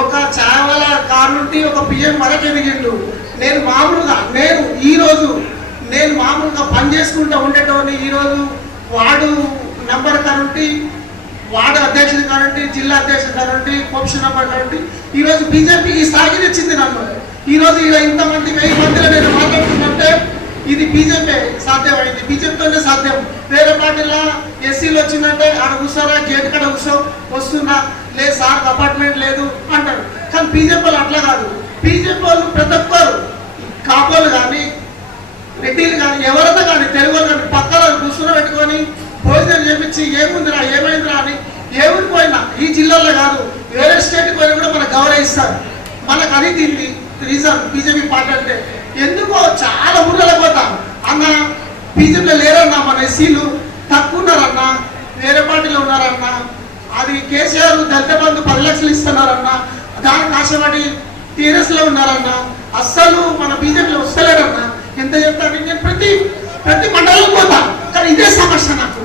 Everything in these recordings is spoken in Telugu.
ఒక చావల కార్ నుండి ఒక పిఎం వరకు ఎదిగిండు. నేను మామూలుగా పని చేసుకుంటూ ఉండేటోని ఈరోజు వార్డు మెంబర్ కానుంటి, వార్డు అధ్యక్షుడు కానుంటి, జిల్లా అధ్యక్షుడు కానుంటి, కోప్షన్ మెంబర్ కానుంటి ఈరోజు బీజేపీ ఈ స్థాయికి తెచ్చింది నన్ను. ఈరోజు ఇంతమంది 1000 మందిలో నేను మాట్లాడుతుంటే ఇది బీజేపీ సాధ్యమైంది, బీజేపీతోనే సాధ్యం. వేరే పార్టీలో ఎస్సీలు వచ్చిందంటే ఆడ కూర్చోరా, గేట్ కాడ వస్తున్నా, లేదు సార్ అపార్ట్మెంట్ లేదు అంటారు. కానీ బీజేపీ వాళ్ళు అట్లా కాదు. బీజేపీ వాళ్ళు ప్రతి ఒక్కరు కాపోలు కానీ, రెడ్డిలు కానీ, ఎవరైనా కానీ, తెలుగు వాళ్ళు కానీ పక్కన కూర్చుని పెట్టుకొని భోజనం చేపించి ఏముందిరా ఏమైందిరా అని ఏ ఊరికి పోయినా, ఈ జిల్లాలో కాదు వేరే స్టేట్కి పోయినా కూడా మనకు గౌరవిస్తారు. మనకు అది తింది రీజన్ బీజేపీ పార్టీ అంటే. ఎందుకో చాలా ఊళ్ళలో పోతాం అన్న, బీజేపీలో లేరన్నా, మన ఎస్సీలు తక్కువ ఉన్నారన్నా, వేరే పార్టీలో ఉన్నారన్నా, అది కేసీఆర్ దళిత బంధు 10 లక్షలు ఇస్తున్నారన్నా, దానికి ఆశపడి టీఆర్ఎస్లో ఉన్నారన్నా, అస్సలు మన బీజేపీలో వస్తలేరన్నా. ఎంత చెప్తాను నేను ప్రతి మండలం పోతా, కానీ ఇదే సమస్య నాకు.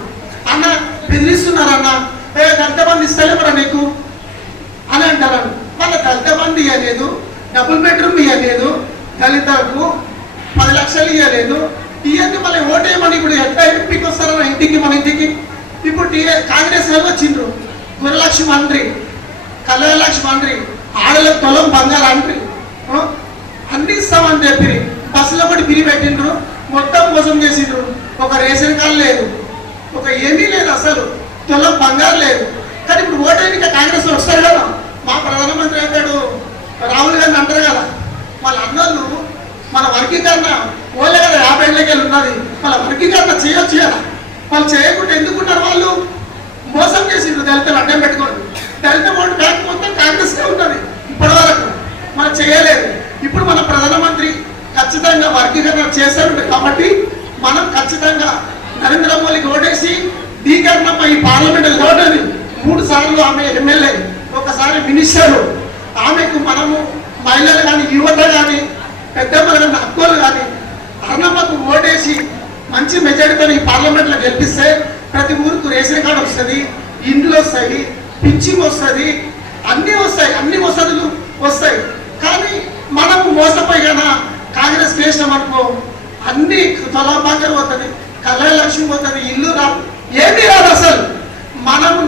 అన్న బెదిరిస్తున్నారన్నా, దళిత బంధు ఇస్తలేమరా నీకు అని అంటారని. మళ్ళీ దళిత బంధు ఇవ్వలేదు, డబుల్ బెడ్రూమ్ ఇవ్వలేదు, దళితులకు 10 లక్షలు ఇవ్వలేదు. ఇవన్నీ మళ్ళీ ఓటేయమని ఇప్పుడు ఎట్లా ఎంపీకి వస్తారన్న ఇంటికి, మన ఇంటికి. ఇప్పుడు కాంగ్రెస్ వాళ్ళు వచ్చిండ్రు, గురలక్ష్మి అండ్రి, కళ్యాణలక్ష్మి అండ్రి, ఆడలకు తొలం బంగారు అండ్రి, అన్ని ఇస్తామని చెప్పి బస్సులో కూడా బిరి పెట్టిండ్రు, మొత్తం మోసం చేసిండ్రు. ఒక రేషన్ కార్డు లేదు, ఒక ఏమీ లేదు, అసలు తొలం బంగారు లేదు. కానీ ఇప్పుడు ఓటేయడానికి కాంగ్రెస్ వస్తారు కదా. మా ప్రధానమంత్రి అంటాడు, రాహుల్ గాంధీ అంటారు కదా, వాళ్ళ అన్నోళ్ళు మన వర్గీకరణ ఓలే కదా 50 ఏళ్ళకి ఉన్నది, వాళ్ళ వర్గీకరణ చేయొచ్చు కదా. వాళ్ళు చేయకుండా ఎందుకున్నారు? వాళ్ళు మోసం చేసిండ్రు దళితులు అడ్డం పెట్టుకోండి. దళిత ఓటు బ్యాంక్ మొత్తం కాంగ్రెస్కే ఉన్నది ఇప్పటి వరకు, మనం చేయలేదు. ఇప్పుడు మన ప్రధానమంత్రి ఖచ్చితంగా వర్గీకరణ చేస్తారు కాబట్టి మనం ఖచ్చితంగా నరేంద్ర మోడీకి ఓటేసి డీకరణపై ఈ పార్లమెంట్ ఓటేది 3 సార్లు ఆమె ఎమ్మెల్యే, ఒకసారి మినిస్టరు. ఆమెకు మనము మహిళలు కానీ, యువత కానీ, పెద్దమ్మలు కానీ, అక్కలు కానీ అన్నమ్మకు ఓటేసి మంచి మెజారిటీతో ఈ పార్లమెంట్లో గెలిపిస్తే ప్రతి ఊరికి రేషన్ కార్డు వస్తుంది, ఇండ్లు వస్తాయి, పింఛన్ వస్తుంది, అన్నీ వస్తాయి, అన్ని వసతులు వస్తాయి. కానీ మనము మోసపోయి కదా కాంగ్రెస్ వేసినాం అనుకో, అన్ని తొలబాకలు పోతుంది, కళ్యాణ లక్ష్మి పోతుంది, ఇల్లు రాదు, ఏమీ రాదు అసలు. మనము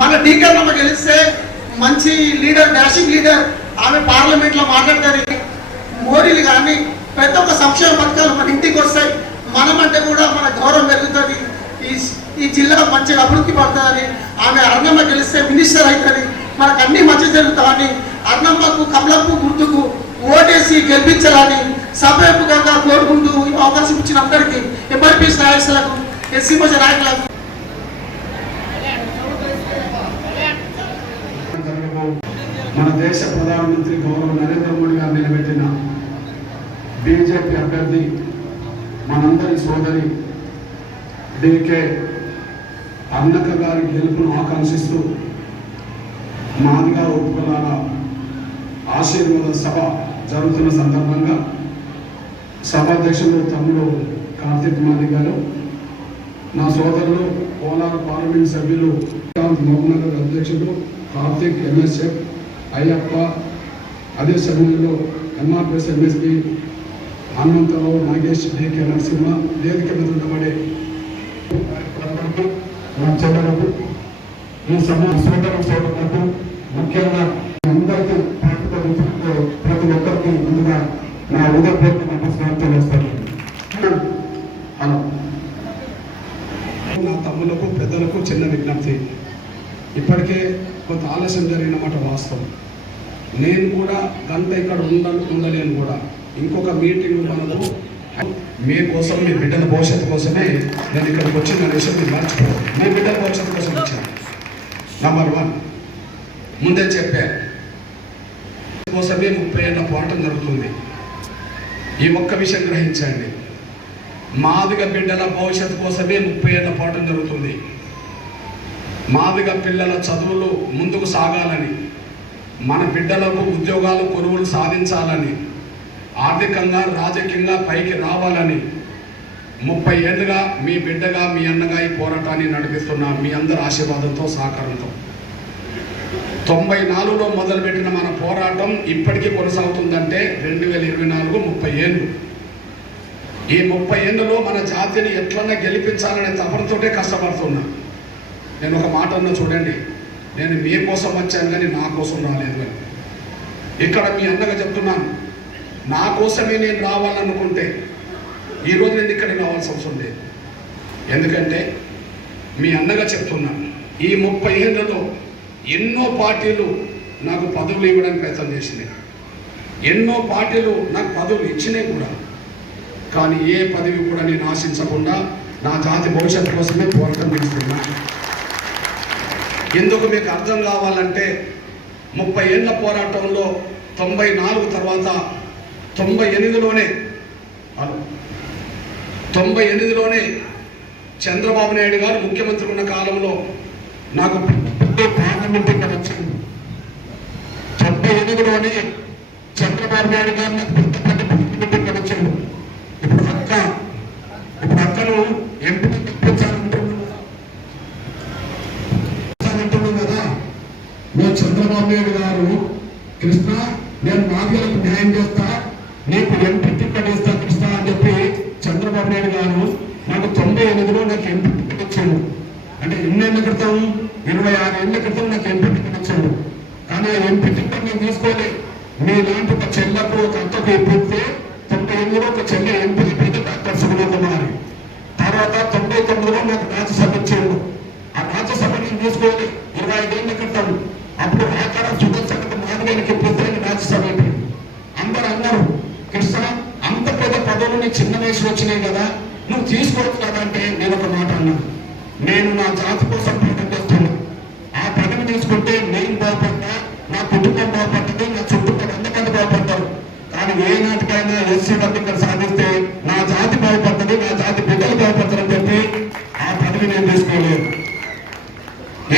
మన డీకరణమ్మ గెలిస్తే మంచి లీడర్, డాషింగ్ లీడర్, ఆమె పార్లమెంట్లో మాట్లాడుతుంది. మోడీలు కానీ ప్రతి ఒక్క సంక్షేమ పథకాలు మన ఇంటికి వస్తాయి. మనమంటే కూడా మన గౌరవం పెరుగుతుంది, ఈ జిల్లా మంచిగా అభివృద్ధి పడుతుందని. ఆమె అర్ణమ్మ గెలిస్తే మినిస్టర్ అవుతుంది, మనకు అన్ని మంచి జరుగుతామని అర్ణమ్మకు, కమలపు గుర్తుకు ఓటేసి గెలిపించాలని సభ్యుగా కోరుకుంటూ అవకాశం ఇచ్చిన అందరికీ, ఎంఆర్పీఎస్ నాయకులకు, ఎస్సీ మోజ నాయకులకు, మన దేశ ప్రధానమంత్రి గౌరవ నరేంద్ర మోడీ గారు నిలబెట్టిన బీజేపీ అభ్యర్థి మనందరి సోదరి డీకే అన్నక గారి గెలుపును ఆకాంక్షిస్తూ మాదిగా ఉపకులాల ఆశీర్వాద సభ జరుగుతున్న సందర్భంగా సభాధ్యక్షులు తమ్ముడు కార్తిక్ మాది గారు, నా సోదరులు కోలార్ పార్లమెంట్ సభ్యులు మోహనగర్ అధ్యక్షుడు కార్తిక్ ఎంఎస్ఎఫ్ అయ్యప్ప, అదే సమయంలో ఎంఆర్పిఎస్ ఎంఎస్పి హనుమంతరావు, నాగేష్, డికే నరసింహ, వేదిక మీద ఉండబడే నా చెల్లెలకు, ఈ సోదరులకు, ముఖ్యంగా అందరికీ ప్రతి ఒక్కరికి ముందుగా నా ఉదయపూర్వక నమస్కారం తెలియజేస్తాను. హలో, నా తమ్ములకు, పెద్దలకు చిన్న విజ్ఞప్తి. ఇప్పటికే కొంత ఆలస్యం జరిగినమాట వాస్తవం. నేను కూడా గంట ఇక్కడ ఉండలేను కూడా. ఇంకొక మీటింగ్ మనకు మీకోసం, మీ బిడ్డల భవిష్యత్తు కోసమే నేను ఇక్కడికి వచ్చిన విషయం మీరు మర్చిపోవాలి. మీ బిడ్డల భవిష్యత్తు కోసం వచ్చాను. నంబర్ 1 ముందే చెప్పాను, కోసమే 30 ఏళ్ళ పోరాటం జరుగుతుంది. ఈ ఒక్క విషయం గ్రహించండి, మాదిగ బిడ్డల భవిష్యత్తు కోసమే 30 ఏళ్ళ పోరాటం జరుగుతుంది. మాదిగ పిల్లల చదువులు ముందుకు సాగాలని, మన బిడ్డలకు ఉద్యోగాలు, కొలువులు సాధించాలని, ఆర్థికంగా, రాజకీయంగా పైకి రావాలని 30 ఏళ్ళుగా మీ బిడ్డగా మీ అన్నగా ఈ పోరాటాన్ని నడిపిస్తున్న మీ అందరి ఆశీర్వాదంతో సహకారంతో 94లో మొదలుపెట్టిన మన పోరాటం ఇప్పటికీ కొనసాగుతుందంటే 2024 30 ఏళ్ళు. ఈ 30 ఏళ్ళలో మన జాతిని ఎట్లన్నా గెలిపించాలనే తపనతోటే కష్టపడుతున్నా. నేను ఒక మాట అన్నా చూడండి, నేను మీకోసం వచ్చాను కానీ నా కోసం రాలేదు అని. ఇక్కడ మీ అన్నగా చెప్తున్నాను, నా కోసమే నేను రావాలనుకుంటే ఈరోజు నేను ఇక్కడికి రావాల్సిన అవసరం లేదు. ఎందుకంటే మీ అన్నగా చెప్తున్నాను, ఈ 30 ఏళ్ళలో ఎన్నో పార్టీలు నాకు పదవులు ఇవ్వడానికి ప్రయత్నం చేసినాయి, ఎన్నో పార్టీలు నాకు పదవులు ఇచ్చినాయి కూడా. కానీ ఏ పదవి కూడా నేను ఆశించకుండా నా జాతి భవిష్యత్తు కోసమే పోరాటం చేస్తున్నా. ఎందుకు మీకు అర్థం కావాలంటే 30 ఏళ్ళ పోరాటంలో 94 తర్వాత 98లోనే చంద్రబాబు నాయుడు గారు ముఖ్యమంత్రి ఉన్న కాలంలో నాకు పార్లమెంట్ ఇక్కడ వచ్చింది. 98లోనే చంద్రబాబు నాయుడు గారు నాకు పార్లమెంట్ ఇక్కడ వచ్చాడు. ఇప్పుడు అక్కను ఎంపీ అంటున్నాను కదా, నేను చంద్రబాబు నాయుడు గారు కృష్ణ నేను మాదిగలకు న్యాయం చేస్తా, నీకు ఎంపీ టికెట్ ఇస్తా కృష్ణ అని చెప్పి చంద్రబాబు నాయుడు గారు నాకు 98లో నాకు ఎంపీ టికెట్ ఇచ్చాడు. అంటే ఎన్నేళ్ల క్రితం, 26 ఏళ్ల క్రితం నాకు ఎంపీ టికెట్ ఇచ్చాడు. కానీ ఆ ఎంపీ టికెట్ నేను తీసుకోలే. మీలాంటి ఒక చెల్లకు ఒక అక్కకు ఇప్పిస్తే 98లో ఒక చెల్లె ఎంపీ అయిపోయింది, డాక్టర్ సుగుణ కుమారి. తర్వాత 99లో నాకు రాజ్యసభ ఇచ్చాడు. ఆ రాజ్యసభ నేను తీసుకోలే 25 ఏళ్ల క్రితం. అప్పుడు ఆకార సుదర్శనకు మాదిగనికి ఇప్పిస్తే రాజ్యసభ అయిపోయింది. అందరూ అన్నారు, కృష్ణ అంత పెద్ద పదవులు నీ చిన్న వయసులో వచ్చినాయి కదా, నువ్వు తీసుకోవచ్చు కదా అంటే నేను ఒక మాట అన్నాను, నేను నా జాతి కోసం పోరాటం చేస్తాను. ఆ పదవి తీసుకుంటే నేను బాగుపడ్డా, నా కుటుంబం బాగుపడుతుంది, నా చుట్టుపక్కల అందరికంటే బాగుపడతారు. కానీ ఏ నాటికైనా ఎస్సీ వర్గీకరణ సాధిస్తే నా జాతి బాగుపడుతుంది, నా జాతి బిడ్డలు బాగుపడతారని చెప్పి ఆ పదవి నేను తీసుకోలేదు.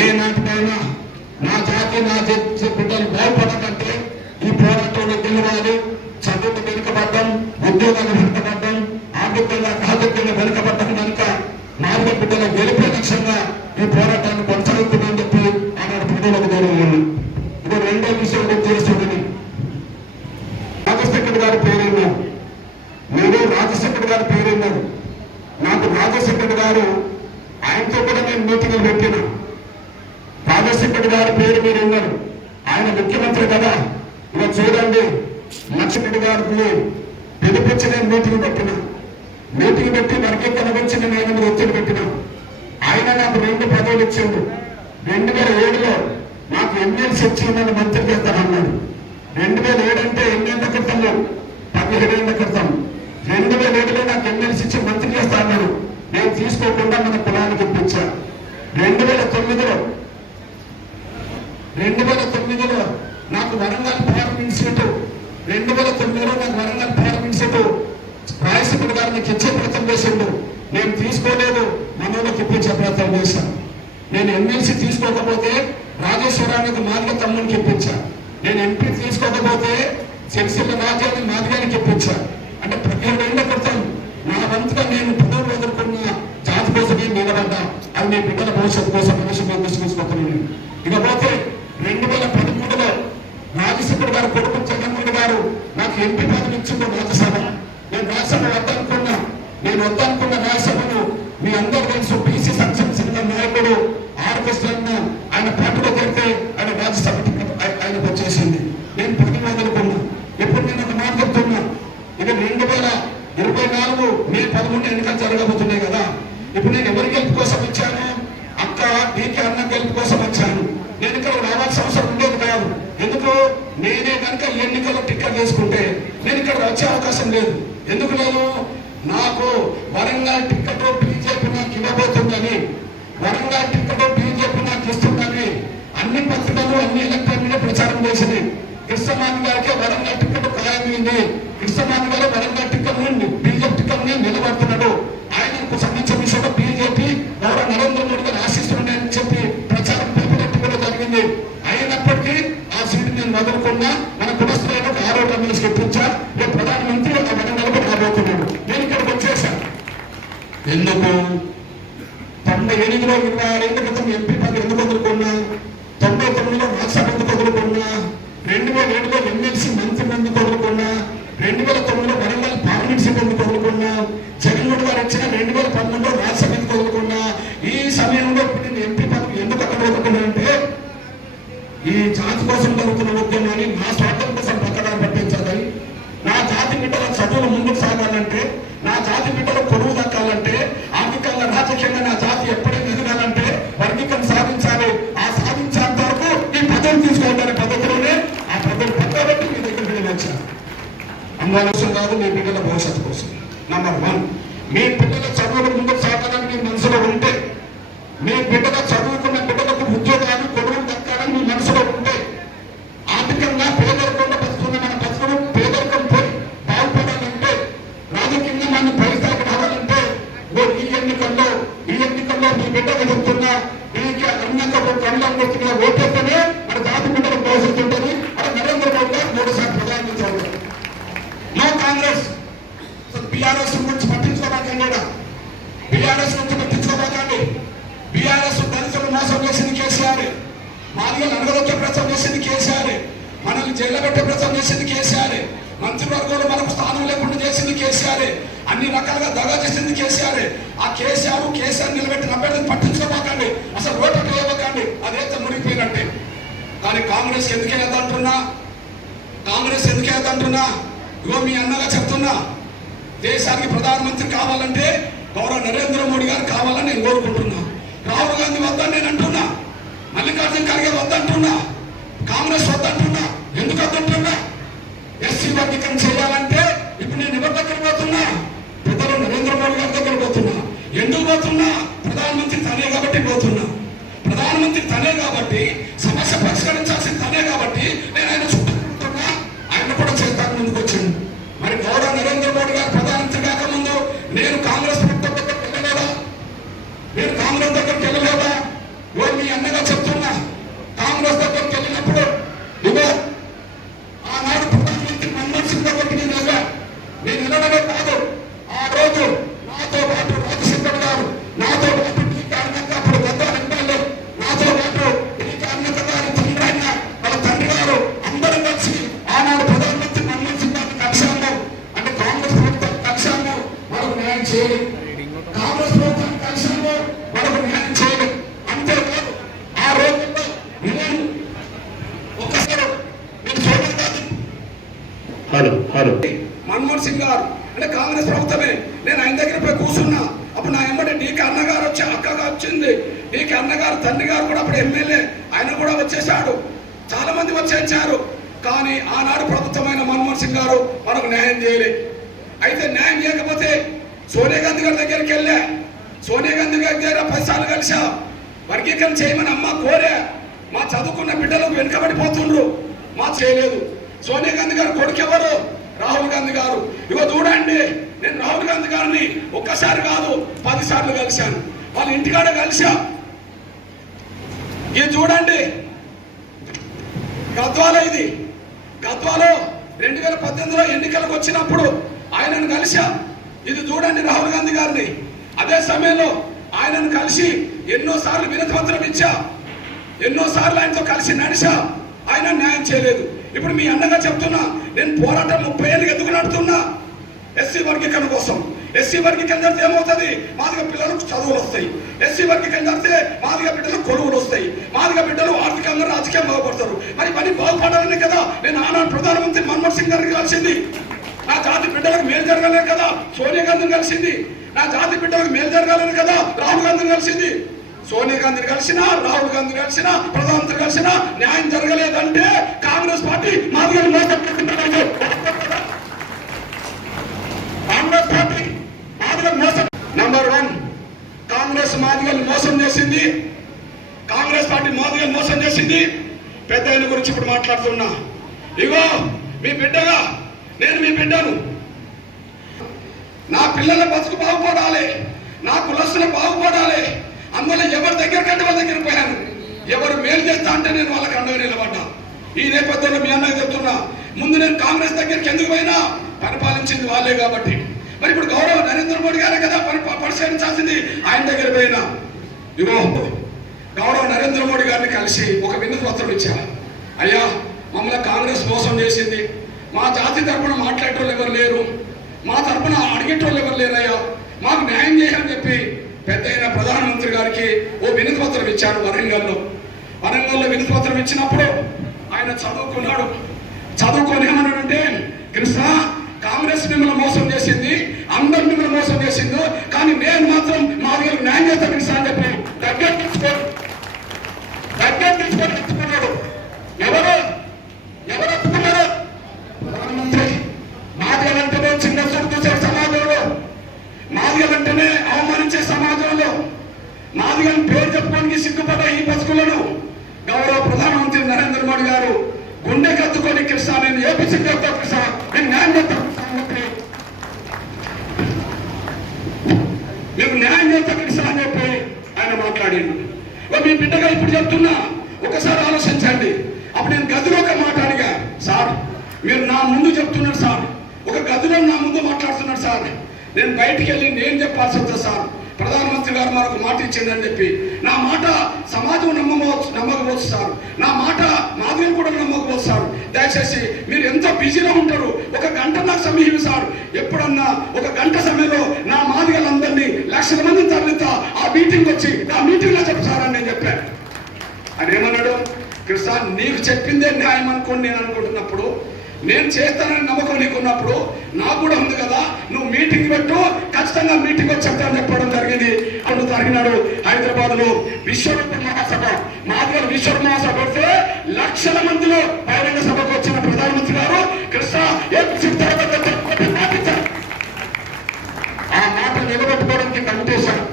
ఏ నాటికైనా నా జాతి నా బిడ్డలు బాగుపడకంటే ఈ పోరాటంలో గెలవాలి. చదువుకు వెనుకబడ్డం, ఉద్యోగాలు వెనుకబడ్డం, ఆర్థికంగా రాజకీయంగా వెనుకబడ్డం కనుక నాలుగు బిడ్డల గెలిపే లక్ష్యంగా ఈ పోరాటాన్ని కొనసాగుతుందని చెప్పి ఆనాడు ప్రజలకు గౌరవం. ఇది రెండో విషయం తెలుస్తుంది. రాజశేఖర్ గారి పేరున్నారు, నేను రాజశేఖర్ గారి పేరున్నారు. నాకు రాజశేఖర్ గారు, ఆయనతో కూడా నేను మీటింగ్లు పెట్టిన. రాజశేఖర్ గారి పేరు మీరు ఉన్నారు, ఆయన ముఖ్యమంత్రి కదా. ఇలా చూడండి, లక్ష్మణ్ గారికి పిలిపించి నేను మీటింగ్ పెట్టి వర్గీకరణ గురించి నేను ఆయన మీద ఒత్తిడి పెట్టిన. ఆయన నాకు 2 పదవులు ఇచ్చిండు. 2007లో నాకు ఎమ్మెల్సీ ఇచ్చి నన్ను మంత్రి చేస్తానన్నాడు. 2007 అంటే ఎన్నేళ్ల క్రితంలో, 17 ఏళ్ల క్రితం. 2007లో నాకు ఎమ్మెల్సీ ఇచ్చి మంత్రి చేస్తా అన్నాడు. నేను తీసుకోకుండా మన కులానికి ఇప్పించా. 2009లో నాకు వరంగల్ పార్లమెంట్ సీటు, 2009లో నాకు వరంగల్ పార్లమెంట్ సీటు రాజశేఖర్ గారు నాకు ఇచ్చే ప్రయత్నం చేసిండు. నేను తీసుకోలేదు, మనోళ్ళకి ఇప్పించే ప్రయత్నం చేశాను. నేను ఎమ్మెల్సీ తీసుకోకపోతే రాజేశ్వరానికి మాదిగ తమ్మునికి ఇప్పించా. నేను ఎంపీ తీసుకోకపోతే సిరిసిల్ల రాజ్యాన్ని మాదిగానికి ఇప్పించా. అంటే 17 ఏళ్ల క్రితం నా వంతుగా నేను పదవులు ఎదుర్కొన్న జాతి కోసమే నిలబడ్డా. అది మీ బిడ్డల భవిష్యత్తు కోసం మనిషి మీద తీసుకొస్తున్నాను. ఇకపోతే 2013లో రాజశేఖర్ గారు కొడుకు జగన్మోహన్ గారు నాకు ఎంపీ పదవి ఇచ్చిండు రాజ్యసభ. నేను రాజ్యసభ వద్దనుకున్న రాజ్యసభను మీ అందరూ తెలుసు, బీసీ సంక్షేమ సంఘ నాయకుడు ఆర్కెస్ట్రన్న ఆయన పార్టీలో పెడితే ఆయన రాజ్యసభ ఆయనకు వచ్చేసింది. నేను పదవి వదులుకున్నా. ఇప్పుడు నేను ఒక మాట చెప్తున్నా, ఇక 2024 మే 11 ఎన్నికలు జరగబోతున్నాయి కదా. ఇప్పుడు నేను ఎవరి గెలుపు కోసం వచ్చాను? అక్క డీకే అన్న గెలుపు కోసం వచ్చాను. నేను ఇక్కడ రావాల్సిన అవసరం ఉండేది కాదు. ఎందుకు? నేనే కనుక ఎన్నికల్లో టికెట్ వేసుకుంటే నేను ఇక్కడ వచ్చే అవకాశం లేదు. ఎందుకు లేదు? నాకు వరంగల్ టికెట్ బీజేపీ నాకు ఇవ్వబోతుందని, వరంగల్ టికెట్ బీజేపీ నాకు ఇస్తుందని అన్ని పత్రికలు, అన్ని ఎలక్ట్రానిక్ మీడియా ప్రచారం చేసింది. కృష్ణమాన్ గారికి వరంగల్ టికెట్ ఖాయమైంది. కృష్ణమాన్ గారు వరంగల్ టికెట్ బీజేపీ టికెట్ నిలబడుతున్నాడు. ఆయనకు సంబంధించిన విషయంలో బీజేపీ గౌరవ నరేంద్ర మోడీ గారు ఆశిస్తున్నాయని చెప్పి ప్రచారం పెట్టుకోవడం జరిగింది. అయినప్పటికీ ఆ సీటు నేను వదులుకున్నా. మన కులస్తులకు 6 ఎమ్మెల్యేస్ ఇప్పించా. రేపు ప్రధానమంత్రి ఒక వరంగల్కు రాబోతున్నాడు. నేను ఇక్కడికి వచ్చేసాను. ఈ జాతి కోసం జరుగుతున్న ఉద్యమాన్ని నా స్వార్థం కోసం పక్కన పట్టించాలని, నా జాతి బిడ్డల చదువులు ముందుకు సాగాలంటే, నా జాతి బిడ్డల కొడుకు దక్కాలంటే, ఆర్థికంగా రాజకీయంగా నా జాతి ఎప్పుడైనా ఎదగాలంటే వర్గీకరణ సాధించాలి. ఆ సాధించేంత వరకు ఈ పదవి తీసుకోవడానికి పద్ధతిలోనే ఆ పదవి పక్కబెట్టి మీ దగ్గరికి నేను వచ్చాను. అమ్మాసం కాదు, మీ బిడ్డల భవిష్యత్తు కోసం. నంబర్ 1, మీ పిల్లల చదువులు ముందుకు సాగాలని మీ మనసులో ఉంటే, మీ బిడ్డల చదువుకున్న బిడ్డలకు ఉద్యోగాలు కొడుకులు దక్కాలని మీ మనసులో ఉంటే, ఆర్థికంగా పేదరికంలో బతుకున్న మన బతుకులు పేదరికం పోయి బాగుపడాలంటే, రాజకీయంగా మన పైసాకి రావాలంటే, ఈ ఎన్నికల్లో మీ బిడ్డకు చెప్తున్నా, మీకు అన్నకు కళ్ళ ఓటేస్తేనే మన జాతి బిడ్డలు భవిష్యత్తు ఉంటుంది. అది నరేంద్ర మోడీ గారు 3 సార్లు ప్రధానమంత్రి అవుతారు. నో కాంగ్రెస్. బీఆర్ఎస్ గురించి పట్టించుకోబాకండి, బీఆర్ఎస్ గురించి పట్టించుకోబాకండి. బీఆర్ఎస్ దళితులు మోసం చేసింది కేసీఆర్, మాదిగలు అడగదొచ్చే ప్రచారం చేసింది కేసీఆర్, మనల్ని జైల్లో పెట్టే ప్రచారం చేసింది కేసీఆర్, మంత్రివర్గంలో మనకు స్థానం లేకుండా చేసింది కేసీఆర్, అన్ని రకాలుగా దగా చేసింది కేసీఆర్. ఆ కేసీఆర్ నిలబెట్టిన అభ్యర్థిని పట్టించుకోబాకండి, అసలు ఓటు వేయబాకండి. అదైతే మునిగిపోయినట్టే. కానీ కాంగ్రెస్ ఎందుకేదంటున్నా, ఇగో మీ అన్నగా చెప్తున్నా, దేశానికి ప్రధానమంత్రి కావాలంటే గౌరవ నరేంద్ర మోడీ గారు కావాలని నేను కోరుకుంటున్నా. రాహుల్ గాంధీ వద్దని నేను అంటున్నా, మల్లికార్జున ఖర్గే వద్దంటున్నా, కాంగ్రెస్ వద్దంటున్నా. ఎందుకు వద్దంటున్నా? ఎస్సీ వర్గీకరణ చేయాలంటే ఇప్పుడు నేను ఎవరి దగ్గర పోతున్నా? పెద్దలు నరేంద్ర మోడీ గారి దగ్గర పోతున్నా. ఎందుకు పోతున్నా? ప్రధానమంత్రి తనే కాబట్టి పోతున్నా. ప్రధానమంత్రి తనే కాబట్టి, సమస్య పరిష్కరించాల్సింది తనే కాబట్టి నేను ఆయన చుట్టుకుంటున్నా. ఆయన కూడా చేస్తాను ముందుకు వచ్చాను. మరి గౌరవ నరేంద్ర మోడీ గారు ప్రధానమంత్రి కాకముందు నేను కాంగ్రెస్ ప్రభుత్వం దగ్గరికి వెళ్ళలేదా? నేను కాంగ్రెస్ దగ్గరికి వెళ్ళలేదా? మీ అన్నగా చెప్తున్నా, కాంగ్రెస్ దగ్గరికి వెళ్ళినప్పుడు ఇగో ఆనాడు ప్రధానమంత్రి మన్మోహన్ సింగ్ దగ్గరికి నేను వెళ్ళడమే కాదు, ఆ రోజు నాతో పాటు రాజశేఖర్ గారు, నాతో పాటు టీకా అన్నక్క, అప్పుడు గద్దారు ఎమ్మెల్యే, నాతో పాటు టీకా అన్నక్క గారు తండ్రి, వాళ్ళ తండ్రి గారు అందరం కలిసి ఆనాడు ప్రధానమంత్రి మన్మోహన్ సింగ్ గారిని కలిశాము. అంటే కాంగ్రెస్ ప్రభుత్వం కలిశాము, వాళ్ళకు న్యాయం చేయాలి. కాంగ్రెస్ ప్రభుత్వం కలిశాము, వాళ్ళకు న్యాయం చేయాలి. అంతేకాదు ఆ రోజుల్లో నేను ఒక్కసారి మన్మోహన్ సింగ్ గారు అంటే కాంగ్రెస్ ప్రభుత్వమే, నేను ఆయన దగ్గర పోయి కూర్చున్నా. అప్పుడు నా ఎమ్మటి డీకే అన్నగారు వచ్చి అక్కగా వచ్చింది. డీకే అన్నగారు తండ్రి గారు కూడా అప్పుడు ఎమ్మెల్యే, ఆయన కూడా వచ్చేసాడు. చాలా మంది వచ్చేసారు. కానీ ఆనాడు ప్రభుత్వమైన మన్మోహన్ సింగ్ గారు మనకు న్యాయం చేయలే. అయితే న్యాయం చేయకపోతే సోనియా గాంధీ గారి దగ్గరికి వెళ్ళా. సోనియా గాంధీ గారి దగ్గర 10 సార్లు కలిసా. వర్గీకరణ చేయమని అమ్మ కోరా. మా చదువుకున్న బిడ్డలకు వెనుకబడిపోతుండ్రు, మా చేయలేదు. సోనియా గాంధీ గారు కొడుకు ఎవరు? రాహుల్ గాంధీ గారు. ఇగో చూడండి, నేను రాహుల్ గాంధీ గారిని ఒక్కసారి కాదు 10 సార్లు కలిశాను. వాళ్ళ ఇంటికాడ కలిసా. ఇది చూడండి, గద్వాల. ఇది గద్వాలో 2018లో ఎన్నికలకు వచ్చినప్పుడు ఆయనను కలిసా. ఇది చూడండి రాహుల్ గాంధీ గారిని. అదే సమయంలో ఆయనను కలిసి ఎన్నోసార్లు వినతి పత్రం ఇచ్చా, ఎన్నోసార్లు ఆయనతో కలిసి నడిచా. ఆయన న్యాయం చేయలేదు. ఇప్పుడు మీ అన్నగా చెప్తున్నా, నేను పోరాటం 30 ఏళ్ళకి ఎందుకు నడుతున్నా? ఎస్సీ వర్గీకరణ కోసం. ఎస్సీ వర్గీకరణ జరిగితే ఏమవుతుంది? మాదిగ పిల్లలకు చదువులు వస్తాయి. ఎస్సీ వర్గీకరణ జరిగితే మాదిగ బిడ్డలకు కొలువులు వస్తాయి. మాదిగ బిడ్డలు ఆర్థికంగా రాజకీయంగా బాగుపడతారు. మరి ఇవన్నీ బాగుపడాలనే కదా నేను ఆనాడు ప్రధానమంత్రి మన్మోహన్ సింగ్ గారిని కలిసింది. నా జాతి బిడ్డలకు మేలు జరగాలని కదా సోనియా గాంధీని కలిసింది. నా జాతి బిడ్డలకు మేలు జరగాలని కదా రాహుల్ గాంధీని కలిసింది. సోనియా గాంధీని కలిసినా, రాహుల్ గాంధీని కలిసినా, ప్రధానమంత్రి కలిసినా న్యాయం జరగలేదంటే కాంగ్రెస్ పార్టీ మాదిగలు మోసం చేసింది. కాంగ్రెస్ పార్టీ మాదిగలు మోసం. నంబర్ 1, కాంగ్రెస్ మాదిగలు మోసం చేసింది. కాంగ్రెస్ పార్టీ మాదిగలు మోసం చేసింది. పెద్ద ఆయన గురించి ఇప్పుడు మాట్లాడుతున్నా. ఇగో మీ బిడ్డగా నేను మీ బిడ్డను. నా పిల్లల బతుకు బాగుపడాలి, నా కులస్తులు బాగుపడాలి. అందువల్ల ఎవరి దగ్గర కంటే వాళ్ళ దగ్గర పోయాను. ఎవరు మేలు చేస్తా అంటే నేను వాళ్ళకి అండగా నిలబడ్డా. ఈ నేపథ్యంలో మీ అన్నకి చెప్తున్నా, ముందు నేను కాంగ్రెస్ దగ్గరికి ఎందుకు పోయినా? పరిపాలించింది వాళ్ళే కాబట్టి. మరి ఇప్పుడు గౌరవ నరేంద్ర మోడీ గారే కదా పరిశీలించాల్సింది, ఆయన దగ్గర పోయినా. ఇగో గౌరవ నరేంద్ర మోడీ గారిని కలిసి ఒక వినతి పత్రం ఇచ్చా. అయ్యా, మమ్మల్ని కాంగ్రెస్ మోసం చేసింది, మా జాతి తరపున మాట్లాడేటోళ్ళు ఎవరు లేరు, మా తరపున అడిగేటోళ్ళు ఎవరు లేరయ్యా, మాకు న్యాయం చేయాలని చెప్పి పెద్ద అయిన ప్రధానమంత్రి గారికి ఓ వినతి పత్రం ఇచ్చారు. వరంగల్లో వినతి పత్రం అవసరం ఇచ్చినప్పుడు ఆయన చదువుకున్నాడు. చదువుకొని ఏమన్నాడంటే, కృష్ణ కాంగ్రెస్ మిమ్మల్ని మోసం చేసింది, అందరు మిమ్మల్ని మోసం చేసింది, కానీ నేను మాత్రం మా దగ్గర న్యాయం చేస్తా కృష్ణ అని చెప్పి దగ్గర తీసుకొని ఎత్తుకున్నాడు. ఎవరు ఎత్తుకున్నారు? ప్రధానమంత్రి. మాదిగలంటేనే చిన్న చూపు చూసే సమాజంలో, మాదిగలంటేనే అవమానించే సమాజంలో, మాదిగని పేరు చెప్పుకోనికి సిగ్గుపడ్డ ఈ బతుకులను గౌరవ ప్రధానమంత్రి నరేంద్ర మోడీ గారు గుండె కత్తుకొని కృష్ణ నేను ఏపీసీ చెప్తా కృష్ణ నేను న్యాయం చేస్తా, మీకు న్యాయం చేస్తా కృష్ణ అని చెప్పి ఆయన మాట్లాడిండు. మీ బిడ్డగా ఇప్పుడు చెప్తున్నా, ఒకసారి ఆలోచించండి. అప్పుడు నేను గదిలో ఒక మాట అడిగా, సార్ మీరు నా ముందు చెప్తున్నారు సార్, ఒక గదిలో నా ముందు మాట్లాడుతున్నారు సార్, నేను బయటికి వెళ్ళి నేను చెప్పాల్సి వస్తుంది సార్, ప్రధానమంత్రి గారు మరొక మాట ఇచ్చిందని చెప్పి. నా మాట సమాజం నమ్మకపోవచ్చు సార్, నా మాట మాదిగలు కూడా నమ్మకపోవచ్చు సార్. దయచేసి మీరు ఎంతో బిజీలో ఉంటారు, ఒక గంట నాకు సమయం సార్, ఎప్పుడన్నా ఒక గంట సమయంలో నా మాదిగలందరినీ లక్షల మందిని తరలిస్తా, ఆ మీటింగ్ వచ్చి ఆ మీటింగ్లో చెప్పు సార్ అని నేను చెప్పాను. ఆయన ఏమన్నాడు, కృష్ణ నీకు చెప్పిందే న్యాయం అనుకోండి నేను అనుకుంటున్నప్పుడు, నేను చేస్తానని నమ్మకం నీకున్నప్పుడు నాకు కూడా ఉంది కదా, నువ్వు మీటింగ్ పెట్టు, ఖచ్చితంగా మీటింగ్ వచ్చి చెప్తాను చెప్పడం జరిగింది. అప్పుడు జరిగినాడు హైదరాబాద్ లో విశ్వరూప మహాసభ, మాదిగల విశ్వ మహాసభ పెడితే లక్షల మందిలో బహిరంగ సభకు వచ్చిన ప్రధానమంత్రి గారు కృష్ణ ఆ మాట నిలబెట్టుకోవడానికి కమిటేశారు.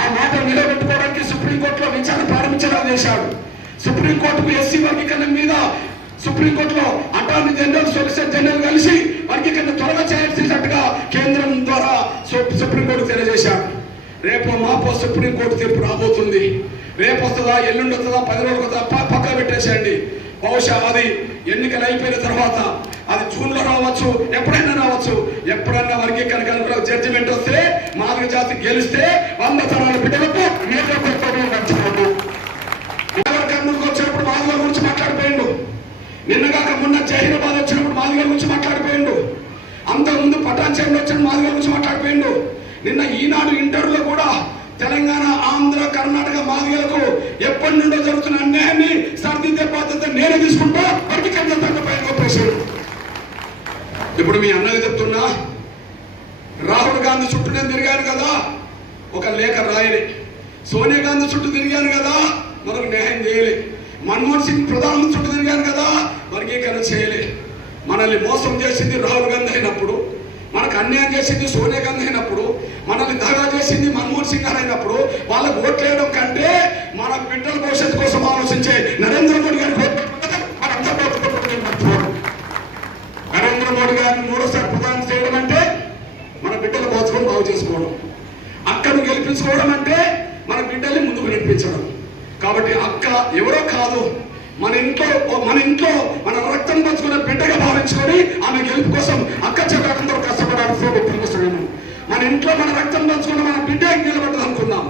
ఆ మాట నిలబెట్టుకోవడానికి సుప్రీంకోర్టులో విచారణ ప్రారంభించడం చేశాడు. సుప్రీంకోర్టుకు ఎస్సీ వర్గీకరణ మీద సుప్రీంకోర్టులో అటార్నీ జనరల్, సొలిసిటర్ జనరల్ కలిసి వర్గీకరణ త్వరగా చేయాల్సినట్టుగా కేంద్రం ద్వారా సుప్రీంకోర్టు తెలియజేశాడు. రేపు మాపో సుప్రీంకోర్టు తీర్పు రాబోతుంది. రేపు వస్తుందా, ఎల్లుండి వస్తుందా, 10 రోజులు వస్తుందా, పక్క పెట్టేసేయండి. బహుశా అది ఎన్నికలు అయిపోయిన తర్వాత అది జూన్లో రావచ్చు, ఎప్పుడైనా రావచ్చు. ఎప్పుడన్నా వర్గీకరణ జడ్జిమెంట్ వస్తే మాదిగ జాతి గెలిస్తే 100 తరాల బిడ్డలకు నడుచుకోండి. కర్నూలుకు వచ్చినప్పుడు మాదిగల గురించి మాట్లాడిపోయిండు. నిన్నగాక మొన్న జహీరాబాద్ వచ్చినప్పుడు మాదిగల గురించి మాట్లాడిపోయిండు. అంతకుముందు పటాన్చేరులో వచ్చిన మాదిగల గురించి మాట్లాడిపోయిండు. నిన్న ఈనాడు ఇంటర్వ్యూలో కూడా తెలంగాణ, ఆంధ్ర, కర్ణాటక మాదిగలకు ఎప్పటి నుండో జరుగుతున్న అన్యాయాన్ని సరిదిద్దే బాధ్యత నేనే తీసుకుంటా వర్గీకరణ చెప్పేశాడు. ఇప్పుడు మీ అన్నగా చెప్తున్నా, రాహుల్ గాంధీ చుట్టూ నేను తిరిగాను కదా, ఒక లేఖ రాయలే. సోనియా గాంధీ చుట్టూ తిరిగాను కదా, మనకు న్యాయం చేయలే. మన్మోహన్ సింగ్ ప్రధానమంత్రి చుట్టూ తిరిగాను కదా, వర్గీకరణ చేయలే. మనల్ని మోసం చేసింది రాహుల్ గాంధీ అయినప్పుడు, మనకు అన్యాయం చేసింది సోనియా గాంధీ అయినప్పుడు, మనల్ని దగా చేసింది మన్మోహన్ సింగ్ గారు అయినప్పుడు, వాళ్ళకు ఓట్లేయడం కంటే మన బిడ్డల భవిష్యత్తు కోసం ఆలోచించే నరేంద్ర మోడీ గారికి నరేంద్ర మోడీ గారిని 3వ ప్రధాని చేయడం అంటే మన బిడ్డల భవిష్యత్తు బాగు చేసుకోవడం, అక్కను గెలిపించుకోవడం అంటే మన బిడ్డల్ని ముందుకు నడిపించడం. కాబట్టి అక్క ఎవరో కాదు, మన ఇంట్లో మన రక్తం పంచుకునే బిడ్డగా భావించుకొని ఆమె గెలుపు కోసం అక్క చెల్లెలందరూ కష్టపడాల్సిన మన ఇంట్లో మన రక్తం పంచుకున్న మన బిడ్డ నిలబడ్డది అనుకుందాం,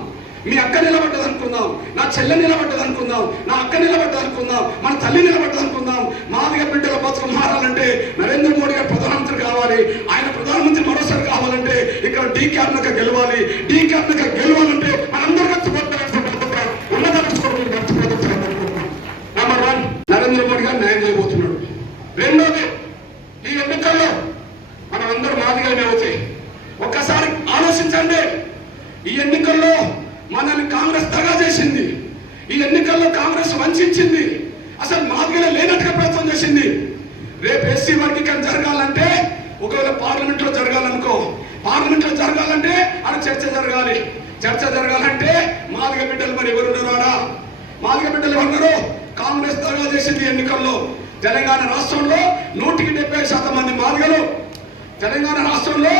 మీ అక్క నిలబడ్డది అనుకుందాం, నా చెల్లె నిలబడ్డది అనుకుందాం, నా అక్క నిలబడ్డది అనుకుందాం, మన తల్లి నిలబడ్డది అనుకుందాం. మాదిగ బిడ్డల బతుకు మారాలంటే నరేంద్ర మోడీ గారు ప్రధానమంత్రి కావాలి. ఆయన ప్రధానమంత్రి మరోసారి కావాలంటే ఇక్కడ డీ క్యాబినెట్ గెలవాలి. డీ క్యాబినెట్ గెలవాలంటే మనందరూ నెంబర్ 1 నరేంద్ర మోడీ గారు న్యాయం చేయబోతున్నాడు. రెండోది, ఈ ఎన్నికల్లో మనం అందరూ మాదిగలమే అవుతాయి. ఒక్కసారి ఆలోచించండి, ఈ ఎన్నికల్లో మనల్ని కాంగ్రెస్ దగా చేసింది, ఈ ఎన్నికల్లో కాంగ్రెస్ వంచింది, అసలు మాదిగలే లేనట్టుగా ప్రయత్నం చేసింది. రేపు ఎస్సీ వర్గీకరణ జరగాలంటే, ఒకవేళ పార్లమెంట్లో జరగాలనుకో, పార్లమెంట్లో జరగాలంటే అది చర్చ జరగాలి. చర్చ జరగాలంటే మాదిగ బిడ్డలు మరి ఎవరున్నారా? మాదిగ బిడ్డలు ఉన్నారు. కాంగ్రెస్ దగా చేసింది ఎన్నికల్లో. తెలంగాణ రాష్ట్రంలో 170% మంది మాదిగలు, తెలంగాణ రాష్ట్రంలో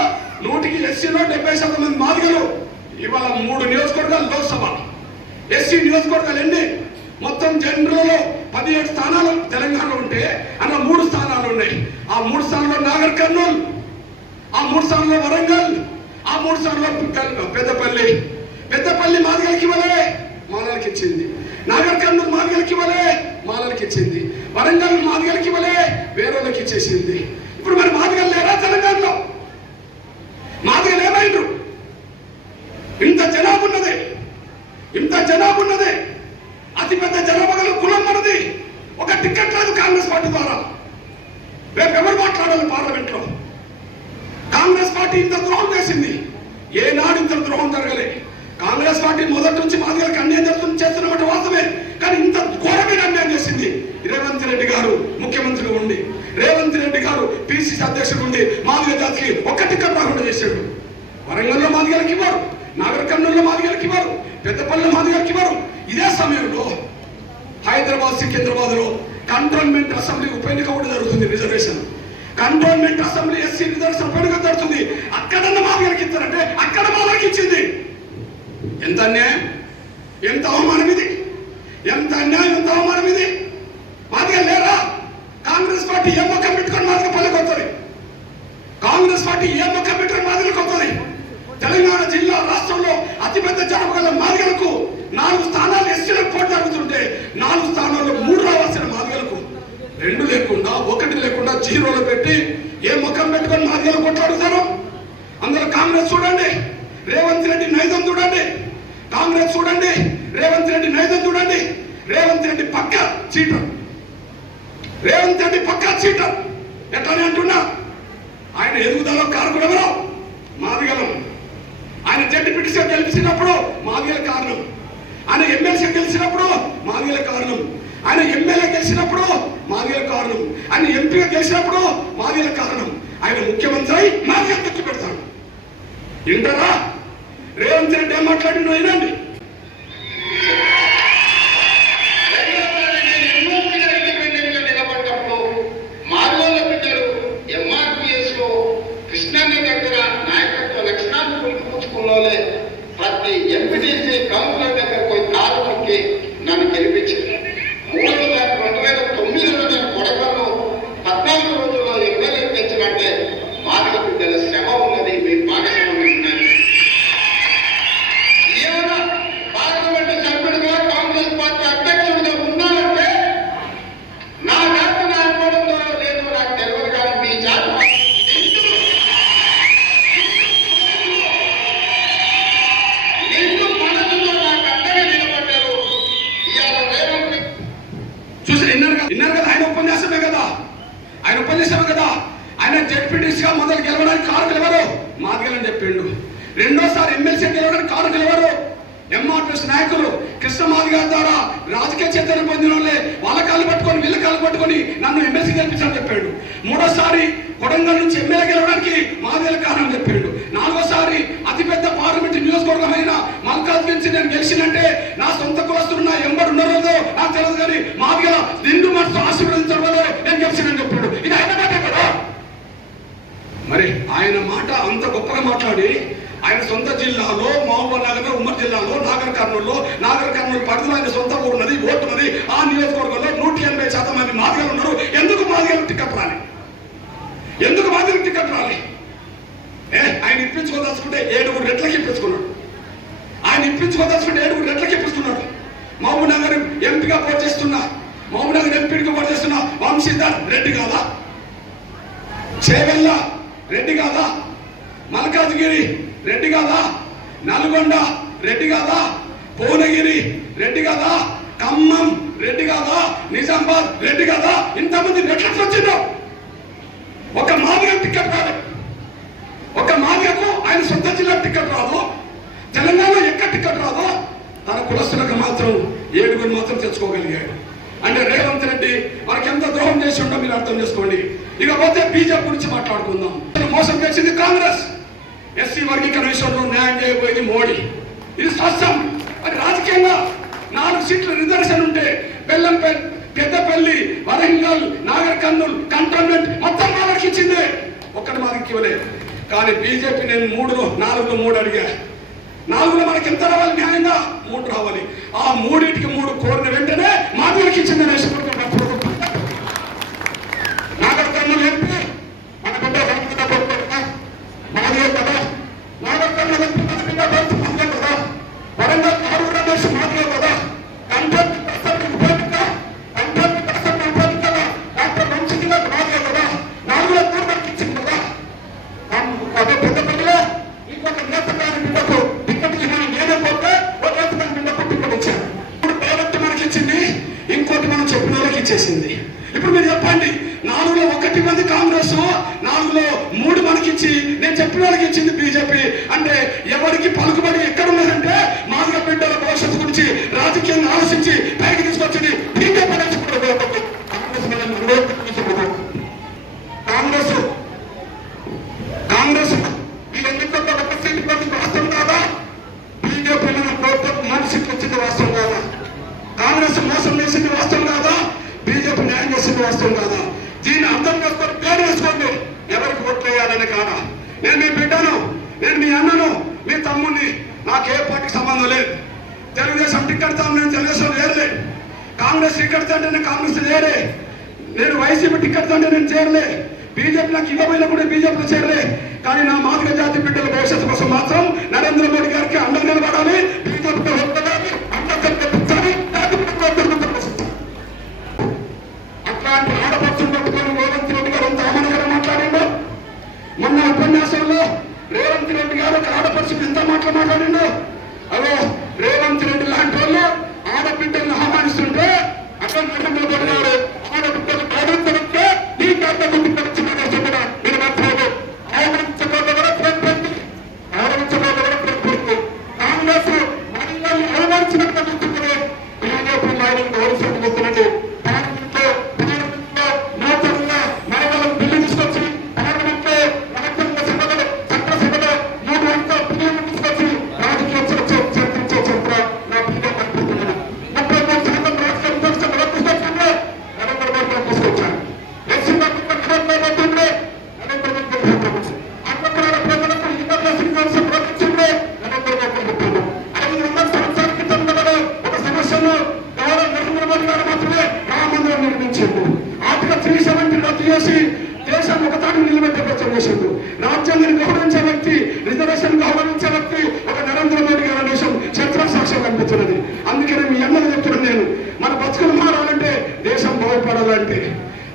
100కి ఎస్సీలో 70% మంది మాదిగలు. ఇవాళ 3 నియోజకవర్గాలు లోక్సభ, ఎస్సీ నియోజకవర్గాలు ఎన్ని? మొత్తం జనరల్లో 17 స్థానాలు తెలంగాణలో ఉంటే అన్న 3 స్థానాలు ఉన్నాయి. ఆ 3 స్థానాల్లో నాగర్ కర్నూల్, ఆ 3 స్థానాల్లో వరంగల్, ఆ 3 స్థానాల్లో పెద్దపల్లి మాదిగలకి ఇవ్వలే, మాలలకి ఇచ్చింది. నాగర్ కర్నూల్ మాదిగలకి ఇవ్వలే, మాలలకి ఇచ్చింది. వరంగల్ మాదిగలకి ఇవ్వలే, వేరేళ్ళకి ఇచ్చేసింది. ఇప్పుడు మరి మాదిగలు లేరా తెలంగాణలో? మాదిగలు ఏమైండ్రు? ఇంత జనాభా ఉన్నది, అతిపెద్ద జనాభా గల కులం మనది. పార్టీ ద్వారా రేపు ఎవరు మాట్లాడాలి పార్లమెంట్లో? కాంగ్రెస్ పార్టీ ఇంత ద్రోహం చేసింది, ఏనాడు ఇంత ద్రోహం జరగలే. కాంగ్రెస్ పార్టీ మొదటి నుంచి మాదిగలకు అన్యాయం చేస్తున్నమాట వాస్తవే, కానీ ఇంత ఘోరమైన అన్యాయం చేసింది. రేవంత్ రెడ్డి గారు ముఖ్యమంత్రిగా ఉండి, రేవంత్ రెడ్డి గారు పిసిసి అధ్యక్షుడు ఉండి మాదిగ జాతికి ఒక్క టికెట్ రాకుండా చేశాడు. వరంగల్లో మాదిగలకు ఇవ్వరు, నాగర్ కర్నూలులో మాదిగలకు ఇవ్వరు, పెద్దపల్లిలో మాదిగలకు ఇవ్వరు. ఇదే సమయంలో హైదరాబాద్ సికింద్రాబాద్ లో కంటోన్మెంట్ అసెంబ్లీ ఉప ఎన్నిక కూడా జరుగుతుంది. Reservation cantonment assembly SC reservation ఉప ఎన్నిక జరుగుతుంది. అక్కడన్న మాదిగలకు ఇస్తారంటే అక్కడ మాదిగలకు ఇచ్చింది. ఎంత అన్యాయం, ఎంత అవమానం ఇది, ఎంత అన్యాయం, ఎంత అవమానం ఇది. మాదిగ లేరా? కాంగ్రెస్ పార్టీ ఏ మొక్క పెట్టుకొని మాదిగ పల్లెకి వస్తుంది, కాంగ్రెస్ పార్టీ ఏ మొక్క పెట్టుకొని మాదిగలకు వస్తుంది. తెలంగాణ జిల్లా రాష్ట్రంలో అతిపెద్ద జనాభా గల మాదిగలకు 4 స్థానాలు ఎస్సీలకు పోటీ జరుగుతుంటే 4 స్థానాల్లో 3 రావాల్సిన మాదిగలకు 2 లేకుండా 1 లేకుండా 0లో పెట్టి ఏ ముఖం పెట్టుకొని మాదిగలు కొట్లాడుతారు? అందరూ కాంగ్రెస్ చూడండి, రేవంత్ రెడ్డి నైజం చూడండి, కాంగ్రెస్ చూడండి, రేవంత్ రెడ్డి నైజం చూడండి. రేవంత్ రెడ్డి పక్క చీటర్, రేవంత్ రెడ్డి పక్క చీటర్. ఎట్లానే అంటున్నా, ఆయన ఎదుగుదల కారకుడు ఎవరు? మాదిగలం. ఆయన జడ్పీటీసీ గెలిచినప్పుడు మాదిగల కారణం, ఆయన ఎమ్మెల్సీ గెలిచినప్పుడు మాదిగల కారణం, ఆయన ఎమ్మెల్యే గెలిచినప్పుడు మాదిగల కారణం, ఆయన ఎంపీగా గెలిచినప్పుడు మాదిగల కారణం. ఆయన ముఖ్యమంత్రి అయి మాదిగలు తెచ్చి పెడతాడు. వింటారా? రేవంత్ రెడ్డి ఏం మాట్లాడినో వినండి. ప్రతి ఎంపీటీసీ కౌన్సిలర్ దగ్గర పోయి కాలు మొక్కి నన్ను గెలిపించింది. 2009లో నేను కొడకల్లో 14 రోజుల్లో ఎమ్మెల్యే తెచ్చినట్టే మాదిగ బిడ్డల శ్రమ ఉన్నది, మీ భాగస్వామ్యం ఉన్నది. ఏమైనా పార్లమెంటు సభ్యుడిగా కాంగ్రెస్ పార్టీ అధ్యక్షుడిగా ఉన్నానంటే నా జాతి నా అనుకోవడంలో లేదో నాకు తెలియదు, కానీ మీ జాతి విన్నారు కదా. ఆయన ఉపన్యాసమే కదా, ఆయన ఉపన్యాసమే కదా. ఆయన జడ్పీటీసీగా మొదలు గెలవడానికి కారకులు ఎవరు? మాదిగలని చెప్పిండు. రెండోసారి ఎమ్మెల్సీ గెలవడానికి కారకులు ఎవరు? ఎంఆర్పిఎస్ నాయకులు. కృష్ణ మాదిగ ద్వారా రాజకీయ చైతన్యం పొందిన వాళ్ళే వాళ్ళ కాళ్ళు పట్టుకొని వీళ్ళ కాళ్ళు పట్టుకొని నన్ను ఎమ్మెల్సీ గెలిపించాలని చెప్పాడు. మూడోసారి కొడంగల్ నుంచి ఎమ్మెల్యే గెలవడానికి మాదిగల కారణం చెప్పాడు. 4వసారి అతిపెద్ద పార్లమెంట్ నియోజకవర్గమైన మల్కాజ్ నుంచి నేను గెలిచినంటే నా సొంత కులస్తులు నా ఎంబడి ఉన్నారో నాకు తెలియదు, కానీ మాదిగల నిండు మనసు ఆశీర్వదించడం వల్ల నేను గెలిచినని చెప్పాడు. ఇది ఆయన మాట కదా. మరి ఆయన మాట అంత గొప్పగా మాట్లాడి ఆయన సొంత జిల్లాలో మహబూబ్ నగర్, ఉమ్మడి జిల్లాలో నాగర్ కర్నూలు పరిధిలో ఆయన సొంత ఊరున్నది, ఓటున్నది. ఆ నియోజకవర్గంలో 180% మంది మాదిగలు ఉన్నారు. ఎందుకు మాదిగలకు టికెట్ రాలి? ఎందుకు మాదిగలకు టికెట్ రాలి? ఆయన ఇప్పించుకోదలుచుకుంటే 7 రెట్లకి ఇప్పించుకున్నాడు. ఆయన ఇప్పించుకోదలుచుకుంటే 7 రెట్లకి ఇప్పిస్తున్నాడు. మహబూబ్ నగర్ ఎంపీగా పోటీ చేస్తున్నా, మహబూబ్ నగర్ ఎంపీగా పోటీ చేస్తున్నా వంశీధర్ రెడ్డి కాదా? చేవెళ్ళ రెడ్డి కాదా? మల్కాజ్గిరి రెడ్డి కాదా? నల్గొండ రెడ్డి కాదా? భువనగిరి రెడ్డి కాదా? ఖమ్మం రెడ్డి కాదా? నిజామాబాద్ రెడ్డి కాదా? ఇంతమంది రెట్లకి వచ్చిందో ఒక మాదిగ టికెట్ రాదు. ఒక మాదిగకు ఆయన సొంత జిల్లా టికెట్ రాదు, తెలంగాణలో ఎక్కడ టికెట్ రాదు. తన కులస్తులకు మాత్రం 7 మాత్రం తెచ్చుకోగలిగాడు. అంటే రేవంత్ రెడ్డి మనకి ఎంత ద్రోహం చేసి ఉండో మీరు అర్థం చేసుకోండి. ఇకపోతే బీజేపీ గురించి మాట్లాడుకుందాం. మోసం చేసింది కాంగ్రెస్. ఎస్సీ వర్గీకరణ విషయంలో న్యాయం చేయబోయేది మోడీ. ఇది స్పష్టం. మరి రాజకీయంగా 4 సీట్ల రిజర్వేషన్ ఉంటే పెద్దపల్లి, వరంగల్, నాగర్ కర్నూలు కంటోన్మెంట్ మొత్తం మాదికి ఇచ్చింది, ఒక్కటి మాదికి ఇవ్వలేదు. కానీ బీజేపీ నేను 4లో 3 అడిగా. 4లో మనకి ఎంత రావాలి? న్యాయంగా 3 రావాలి. ఆ 3టికి 3 కోరిన వెంటనే మాదికి ఇచ్చింది. నాగర్ కర్నూలు ఎంపీ మన బిడ్డ మాదిగే కదా, నాగర్ కర్నూలు ఎంపీ మన బిడ్డ మాదిగే కదా, వరంగల్ రమేష్ మాదిగే కదా, కంటోన్మెంట్ డాక్టర్ వంశీగా మాదిగే కదా, 4లో 3 మనకి ఇచ్చింది కదా. అదే పెద్దపల్లిలో ఇంకొక నేతగారి బిడ్డకు టికెట్ ఇవ్వని నేనే పోతే ఒక నేతగారి బిడ్డకు టికెట్ ఇచ్చాను. ఇప్పుడు డైరెక్ట్ మనకి ఇచ్చింది, ఇంకోటి మనం చెప్పిన వాళ్ళకి ఇచ్చేసింది. ఇప్పుడు మీరు చెప్పండి, 4లో 1 మంది కాంగ్రెస్, 4లో 3 మనకిచ్చి నేను చెప్పిన వాళ్ళకి ఇచ్చింది బీజేపీ. అంటే ఎవరికి పలుకుబడి ఎక్కడ ఉన్నదంటే మాదిగ బిడ్డల భవిష్యత్తు గురించి రాజకీయంగా ఆలోచించి పైకి తీసుకొచ్చింది బీజేపీ. కాంగ్రెస్ ఈ ఎన్నికల్లో 1 సీటు మంది వాస్తవం కాదా? బీజేపీ మనిషికి వచ్చింది వాస్తవం కాదా? కాంగ్రెస్ మోసం చేసింది వాస్తవం కాదా? బీజేపీ న్యాయం చేసింది వాస్తవం కాదా? దీన్ని అర్థం చేసుకొని పేరు వేసుకోండి. ఎవరికి ఓట్లు వేయాలని కాదా? నేను మీ బిడ్డను, నేను మీ అన్నను, మీ తమ్ముడిని. నాకు ఏ పార్టీకి సంబంధం లేదు. తెలుగుదేశం టికెట్ తాను, నేను తెలుగుదేశం లేరులే. కాంగ్రెస్ టికెట్ తంటే నేను కాంగ్రెస్ లేరే. నేను వైసీపీ టికెట్ తంటే నేను చేరలే. బీజేపీ నాకు ఇవ్వబోయినా కూడా బీజేపీలో చేరలే. కానీ నా మాదిగ జాతి బిడ్డల భవిష్యత్తు కోసం మాత్రం నరేంద్ర మోడీ గారికి అండగా నిలబడాలి. బీజేపీతో ఒక్కదాన్ని అట్లాంటి ఆడపడుచులు పెట్టుకొని రేవంత్ రెడ్డి గారు ఎంత అవమానకరంగా మాట్లాడిండో. మొన్న ఉపన్యాసంలో రేవంత్ రెడ్డి గారు ఒక ఆడపడుచుకు ఎంత మాట్లాడిండో. అదో రేవంత్ రెడ్డి లాంటి వాళ్ళు ఆడబిడ్డలను ఆహ్వానిస్తుంటే అక్కడ నరేంద్ర మోడీ గారు ఆడబిడ్డలు ఆడబిడ్డలంటే నీ కాంత మీరు మాట్లాడు ఆడవించబోదవర ప్రకృతి కాంగ్రెస్ మహిళల్ని అవమానించినట్టు బీజేపీ నాయకులు గౌరవిస్తున్నట్టు దేశాన్ని ఒకతాటి నిలబెట్టే ప్రచారం చేసిండు. రాజ్యాంగాన్ని గౌరవించే వ్యక్తి, రిజర్వేషన్ గౌరవించే వ్యక్తి ఒక నరేంద్ర మోడీ గారి దేశం చరిత్ర సాక్ష్యం కనిపిస్తున్నది. అందుకని మీ అన్నలు చెప్తున్నాను నేను, మన బతుకులు మారాలంటే దేశం బాగుపడాలంటే,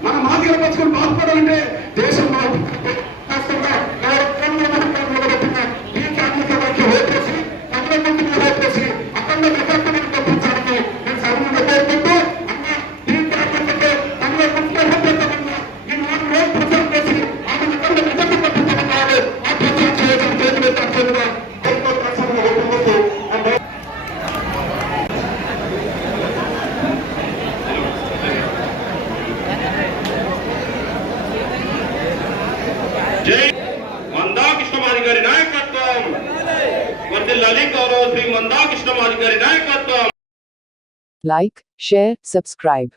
మన మాదిగల బతుకులు బాగుపడాలంటే దేశం బాగుపడాలి. జై మందాకృష్ణమాది గారి నాయకత్వం, వర్ధిల్లాలి గౌరవ శ్రీ మందాకృష్ణమాది గారి నాయకత్వం. Like, share, subscribe.